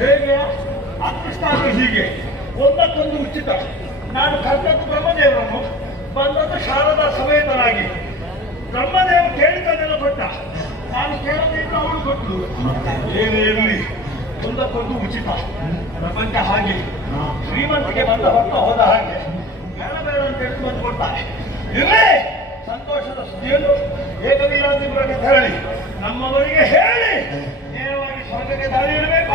ಹೇಗೆ ಅಕೃಷ್ಣಾನ ಹೀಗೆ ಒಂದಕ್ಕೊಂದು ಉಚಿತ. ನಾನು ಕರ್ತದ್ದು ಬ್ರಹ್ಮದೇವರನ್ನು, ಬಂದದ್ದು ಶಾರದಾ ಸಮೇತನಾಗಿ. ಬ್ರಹ್ಮದೇವ ಕೇಳಿದ್ದನ್ನೆಲ್ಲ ಕೊಟ್ಟ, ನಾನು ಕೇಳಬೇಕು ಅವಳು ಕೊಟ್ಟು. ಏನೇ ಇರಲಿ, ಒಂದಕ್ಕೊಂದು ಉಚಿತ. ಪ್ರಪಂಚ ಹಾಗೆ ಶ್ರೀಮಂತಿಗೆ ಬಂದ ಹೊತ್ತ ಹೋದ ಹಾಗೆ ಬೇಡ ಬೇಡ ಅಂತ ಹೇಳಿ ಬಂದು ಕೊಡ್ತಾರೆ. ಇರಲಿ, ಸಂತೋಷದ ಸುದ್ದಿಯನ್ನು ಏಕವೀರಾದಿಪುರಕ್ಕೆ ಹೇಳಿ ನಮ್ಮವರಿಗೆ ಹೇಳಿ ನೇರವಾಗಿ ಸ್ವರ್ಗಕ್ಕೆ ದಾರಿ ಇಡಬೇಕು.